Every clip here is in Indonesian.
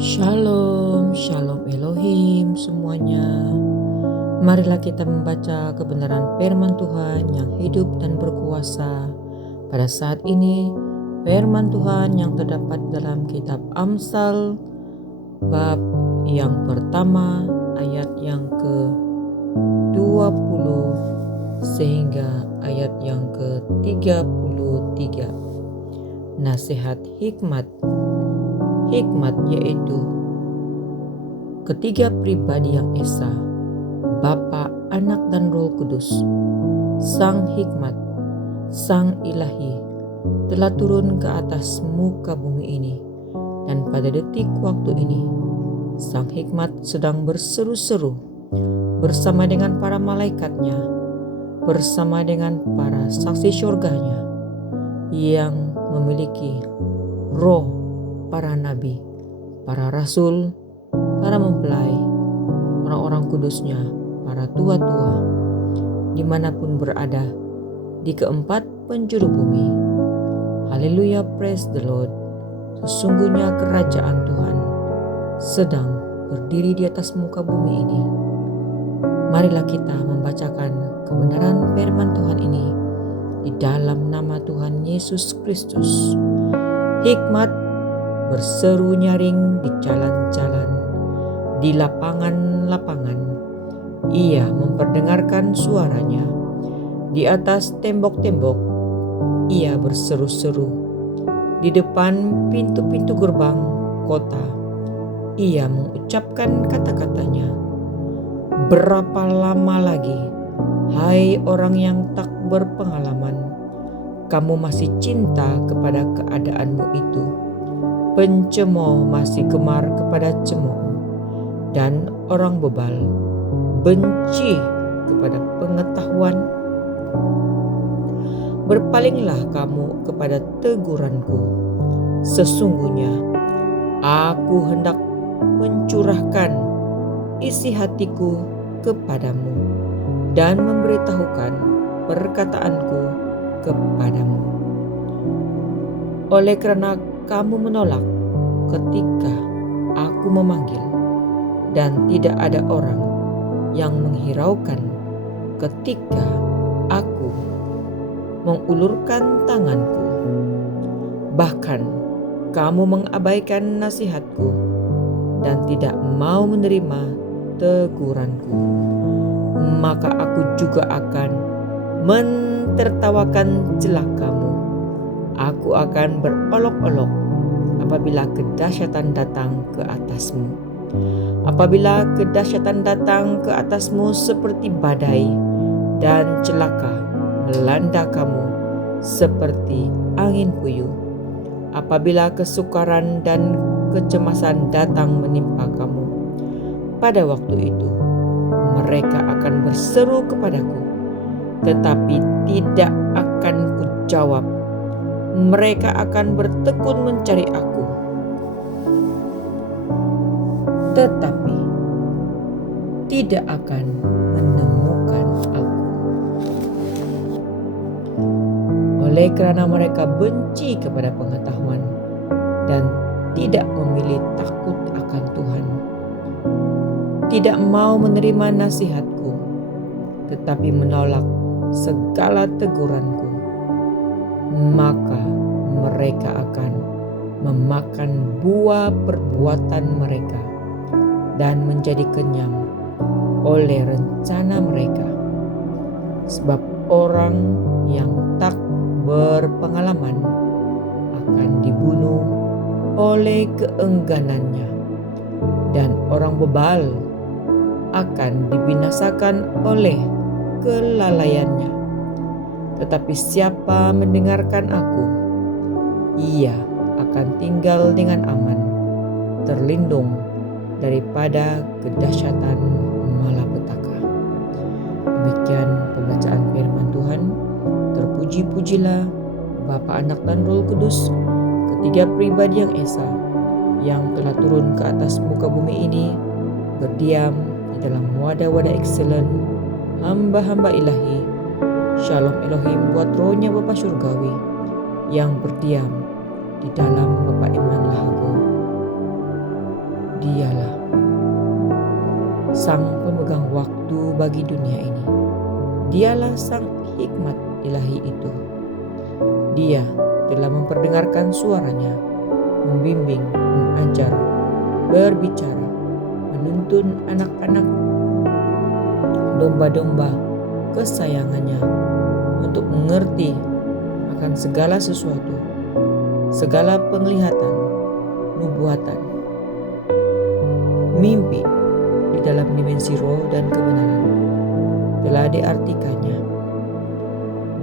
Shalom, shalom Elohim semuanya. Marilah kita membaca kebenaran firman Tuhan yang hidup dan berkuasa. Pada saat ini, firman Tuhan yang terdapat dalam kitab Amsal bab yang pertama ayat yang ke-20 sehingga ayat yang ke-33. Nasihat hikmat. Hikmat yaitu ketiga pribadi yang esa, Bapa, Anak, dan Roh Kudus. Sang hikmat, Sang Ilahi, telah turun ke atas muka bumi ini, dan pada detik waktu ini, Sang hikmat sedang berseru-seru bersama dengan para malaikatnya, bersama dengan para saksi syurganya yang memiliki roh para nabi, para rasul, para mempelai, orang-orang kudusnya, para tua-tua, dimanapun berada di keempat penjuru bumi. Haleluya, praise the Lord. Sesungguhnya kerajaan Tuhan sedang berdiri di atas muka bumi ini. Marilah kita membacakan kebenaran firman Tuhan ini di dalam nama Tuhan Yesus Kristus. Hikmat berseru nyaring di jalan-jalan, di lapangan-lapangan. Ia memperdengarkan suaranya di atas tembok-tembok. Ia berseru-seru di depan pintu-pintu gerbang kota. Ia mengucapkan kata-katanya. Berapa lama lagi, hai orang yang tak berpengalaman, kamu masih cinta kepada keadaanmu itu? Pencemooh masih gemar kepada cemooh, dan orang bebal benci kepada pengetahuan. Berpalinglah kamu kepada teguranku. Sesungguhnya aku hendak mencurahkan isi hatiku kepadamu dan memberitahukan perkataanku kepadamu. Oleh karena kamu menolak ketika aku memanggil, dan tidak ada orang yang menghiraukan ketika aku mengulurkan tanganku. Bahkan kamu mengabaikan nasihatku dan tidak mau menerima teguranku. Maka aku juga akan mentertawakan celakamu. Aku akan berolok-olok apabila kedahsyatan datang ke atasmu. Apabila kedahsyatan datang ke atasmu seperti badai, dan celaka melanda kamu seperti angin puyuh. Apabila kesukaran dan kecemasan datang menimpa kamu, pada waktu itu mereka akan berseru kepadaku, tetapi tidak akan kujawab. Mereka akan bertekun mencari aku, tetapi tidak akan menemukan aku. Oleh karena mereka benci kepada pengetahuan dan tidak memilih takut akan Tuhan, tidak mau menerima nasihatku, tetapi menolak segala teguranku, maka mereka akan memakan buah perbuatan mereka dan menjadi kenyang oleh rencana mereka. Sebab orang yang tak berpengalaman akan dibunuh oleh keengganannya, dan orang bebal akan dibinasakan oleh kelalaiannya. Tetapi siapa mendengarkan aku, ia akan tinggal dengan aman, terlindung daripada kedahsyatan malapetaka. Demikian pembacaan firman Tuhan. Terpuji-pujilah Bapa, Anak, dan Roh Kudus, ketiga pribadi yang esa, yang telah turun ke atas muka bumi ini, berdiam di dalam wadah-wadah excellent, hamba-hamba ilahi. Shalom Elohim buat rohnya Bapa Surgawi yang berdiam di dalam Bapak Iman Lahago. Dialah sang pemegang waktu bagi dunia ini. Dialah sang hikmat ilahi itu. Dia telah memperdengarkan suaranya, membimbing, mengajar, berbicara, menuntun anak-anak domba-domba kesayangannya untuk mengerti akan segala sesuatu, segala penglihatan, nubuatan, mimpi di dalam dimensi roh dan kebenaran telah diartikannya.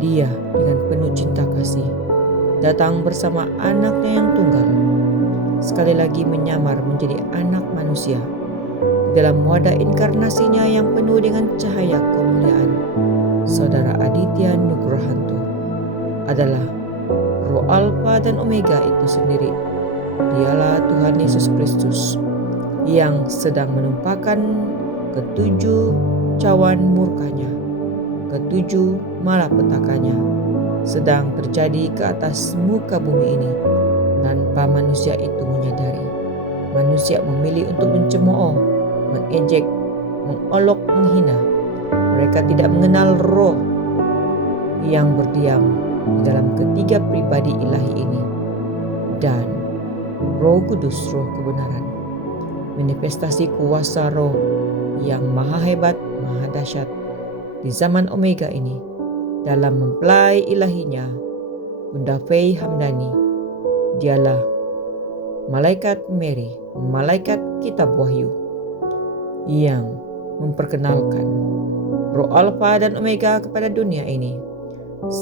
Dia dengan penuh cinta kasih datang bersama anaknya yang tunggal, sekali lagi menyamar menjadi anak manusia dalam wadah inkarnasinya yang penuh dengan cahaya kemuliaan. Saudara Aditya Nugrohanto adalah Roh Alfa dan Omega itu sendiri. Dialah Tuhan Yesus Kristus yang sedang menumpahkan ketujuh cawan murkanya, ketujuh malapetakannya sedang terjadi ke atas muka bumi ini tanpa manusia itu menyadari. Manusia memilih untuk mencemooh, mengejek, mengolok, menghina. Mereka tidak mengenal roh yang berdiam di dalam ketiga pribadi ilahi ini, dan Roh Kudus, roh kebenaran, manifestasi kuasa roh yang maha hebat, maha dahsyat di zaman Omega ini dalam mempelai ilahinya Bunda Fei Hamdani. Dialah malaikat Mary, malaikat kitab Wahyu, yang memperkenalkan Roh Alfa dan Omega kepada dunia ini,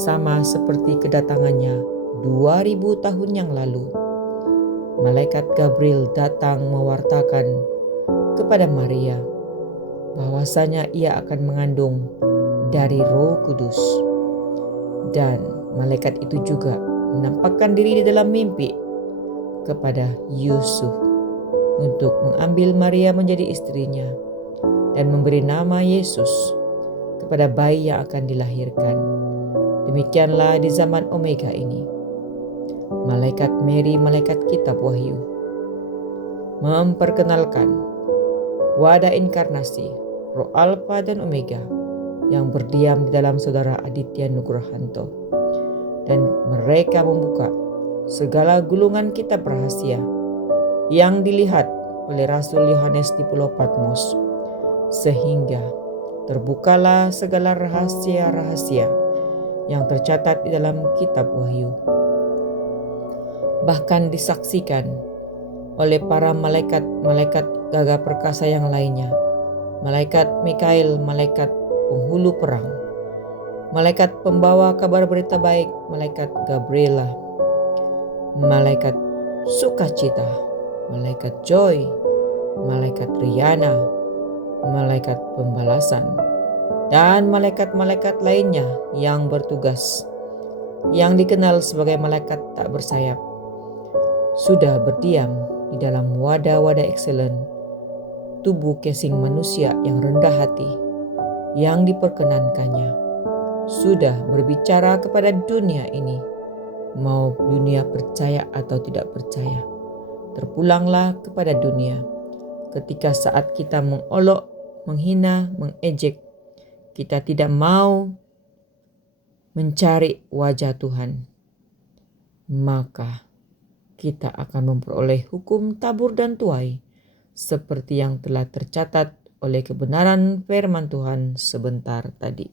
sama seperti kedatangannya 2000 tahun yang lalu. Malaikat Gabriel datang mewartakan kepada Maria bahwasanya ia akan mengandung dari Roh Kudus. Dan malaikat itu juga menampakkan diri di dalam mimpi kepada Yusuf untuk mengambil Maria menjadi istrinya dan memberi nama Yesus kepada bayi yang akan dilahirkan. Demikianlah di zaman Omega ini, malaikat Mary, malaikat kitab Wahyu, memperkenalkan wadah inkarnasi Roh Alfa dan Omega yang berdiam di dalam saudara Aditya Nugrohanto, dan mereka membuka segala gulungan kitab rahasia yang dilihat oleh Rasul Yohanes di Pulau Patmos, sehingga terbukalah segala rahasia-rahasia yang tercatat di dalam kitab Wahyu. Bahkan disaksikan oleh para malaikat gagah perkasa yang lainnya, malaikat Mikael, malaikat penghulu perang, malaikat pembawa kabar berita baik, malaikat Gabriela, malaikat sukacita, malaikat joy, malaikat Riana, malaikat pembalasan, dan malaikat-malaikat lainnya yang bertugas, yang dikenal sebagai malaikat tak bersayap, sudah berdiam di dalam wadah-wadah excellent, tubuh casing manusia yang rendah hati, yang diperkenankannya, sudah berbicara kepada dunia ini, mau dunia percaya atau tidak percaya. Terpulanglah kepada dunia ketika saat kita mengolok, menghina, mengejek, kita tidak mau mencari wajah Tuhan, maka kita akan memperoleh hukum tabur dan tuai seperti yang telah tercatat oleh kebenaran firman Tuhan sebentar tadi.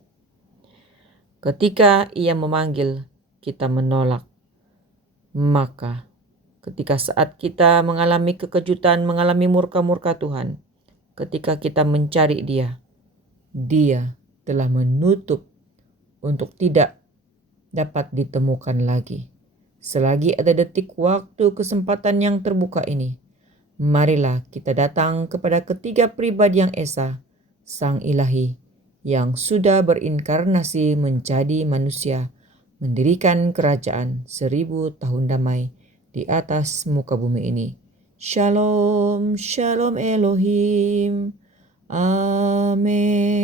Ketika ia memanggil, kita menolak. Maka ketika saat kita mengalami kekejutan, mengalami murka-murka Tuhan, ketika kita mencari Dia telah menutup untuk tidak dapat ditemukan lagi. Selagi ada detik waktu kesempatan yang terbuka ini, marilah kita datang kepada ketiga pribadi yang esa, Sang Ilahi, yang sudah berinkarnasi menjadi manusia, mendirikan kerajaan 1000 tahun damai di atas muka bumi ini. Shalom, shalom Elohim. Amin.